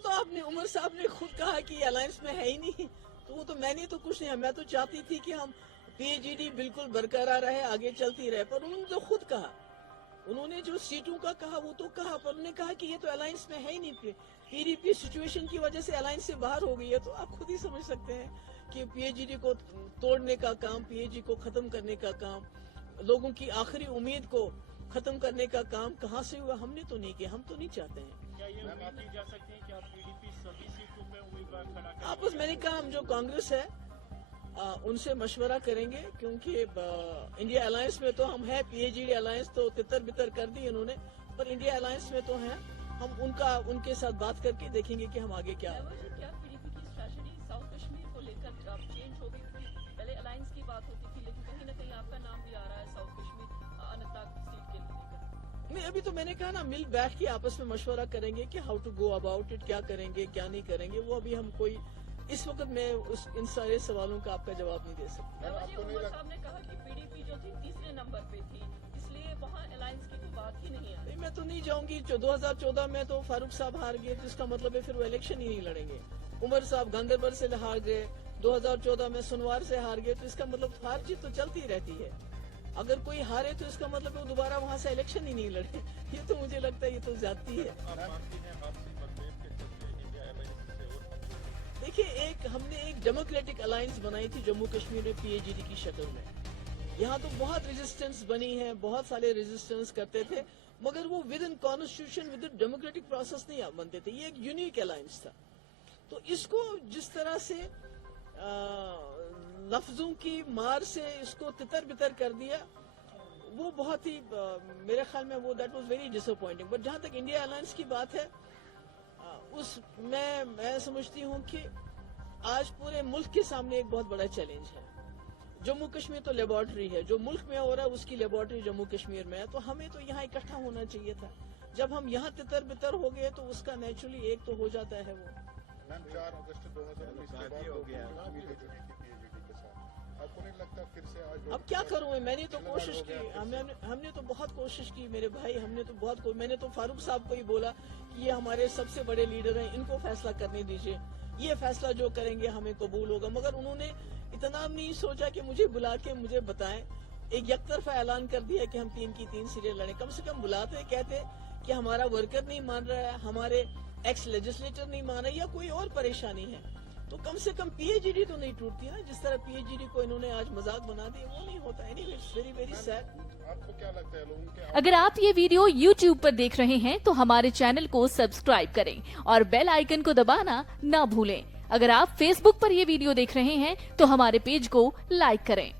तो आपने उमर साहब ने खुद कहा कि अलायंस में है ही नहीं, तो वो तो मैंने तो कुछ नहीं, मैं तो चाहती थी कि हम PAGD बिल्कुल बरकरार रहे, आगे चलती रहे, पर उन्होंने तो खुद कहा, उन्होंने जो सीटों का कहा वो तो कहा, पर उन्होंने कहा कि ये तो अलायंस में है ही नहीं, PDP सिचुएशन की वजह से अलायंस से बाहर हो गई है। तो आप खुद ही समझ सकते हैं कि PAGD को तोड़ने का काम, PAGD को खत्म करने का काम, लोगों की आखिरी उम्मीद को खत्म करने का काम कहाँ से हुआ? हमने तो नहीं किया, हम तो नहीं चाहते हैं। क्या ये उम्मीद की जा सकती है कि आप PDP सभी सीटों में उम्मीदवार खड़ा करेंगे? आपस मैंने कहा हम जो कांग्रेस है उनसे मशवरा करेंगे, क्योंकि इंडिया अलायंस में तो हम हैं, PAGD अलायंस तो तितर बितर कर दी इन्होंने, पर इंडिया अलायंस में तो हैं हम, उनके साथ बात करके देखेंगे कि हम आगे क्या। क्या PDP की स्ट्रेटजी साउथ कश्मीर को लेकर चेंज हो गई? पहले अलायंस की बात होती थी, लेकिन कहीं ना कहीं आपका नाम भी आ रहा है साउथ कश्मीर अनंतनाग सीट के लेकर। नहीं, अभी तो मैंने कहा ना, मिल बैठ के आपस में मशवरा करेंगे कि how to go about it, क्या करेंगे क्या नहीं करेंगे, वो अभी हम कोई इस वक्त मैं इन सारे सवालों का आपका जवाब नहीं दे सकता। उमर साहब ने कहा कि PDP जो थी तीसरे नंबर पे थी, इसलिए वहाँ अलायंस की तो बात ही नहीं आई। मैं तो नहीं जाऊंगी, 2014 में तो फारूक साहब हार गए, तो इसका मतलब है फिर वो इलेक्शन ही नहीं लड़ेंगे। उमर साहब गांधरबल से हार गए, 2014 में सुनवार से हार गए, तो इसका मतलब हार जीत तो चलती रहती है। अगर कोई हारे तो इसका मतलब है वो दोबारा वहाँ से इलेक्शन ही नहीं लड़े। ये तो मुझे लगता है ये तो ज्यादती है। देखिए, हमने एक डेमोक्रेटिक अलायंस बनाई थी जम्मू कश्मीर में PAGD की शक्ल में। यहाँ तो बहुत रेजिस्टेंस बनी है, बहुत सारे रेजिस्टेंस करते थे, मगर वो with in constitution, with in democratic process नहीं बनते थे। ये एक यूनिक अलायंस था। तो इसको जिस तरह से लफ्जों की मार से इसको तितर बितर कर दिया, वो बहुत ही मेरे ख्याल में वो that was very disappointing. But जहाँ तक इंडिया अलायंस की बात है, मैं समझती हूँ कि आज पूरे मुल्क के सामने एक बहुत बड़ा चैलेंज है। जम्मू कश्मीर तो लेबोरेटरी है, जो मुल्क में हो रहा है उसकी लेबोरेटरी जम्मू कश्मीर में है, तो हमें तो यहाँ इकट्ठा होना चाहिए था। जब हम यहाँ तितर बितर हो गए तो उसका नेचुरली एक तो हो जाता है वो। 4 अगस्त 2019 के बाद हो गया के साथ, आपको नहीं लगता फिर से आज? अब क्या करूँ मैं, मैंने तो कोशिश की, हमने तो बहुत कोशिश की मेरे भाई, मैंने तो फारूक साहब को ही बोला कि ये हमारे सबसे बड़े लीडर हैं, इनको फैसला करने दीजिए, ये फैसला जो करेंगे हमें कबूल होगा। मगर उन्होंने इतना नहीं सोचा कि मुझे बुला के मुझे बताएं, एक यकतरफा ऐलान कर दिया कि हम 3 की 3 सीटें लड़ें। कम से कम बुलाते, कहते कि हमारा वर्कर नहीं मान रहा है, हमारे एक्स लेजिस्लेटर नहीं मान रहा, या कोई और परेशानी है, तो कम से कम PAGD तो नहीं टूटती ना। जिस तरह PAGD को इन्होंने आज मजाक बना दिया, वो नहीं होता। Anyway, it's very very sad. आपको क्या लगता है लोगों के? अगर आप ये वीडियो YouTube पर देख रहे हैं तो हमारे चैनल को सब्सक्राइब करें और बेल आइकन को दबाना ना भूलें। अगर आप Facebook पर ये वीडियो देख रहे हैं तो हमारे पेज को लाइक करें।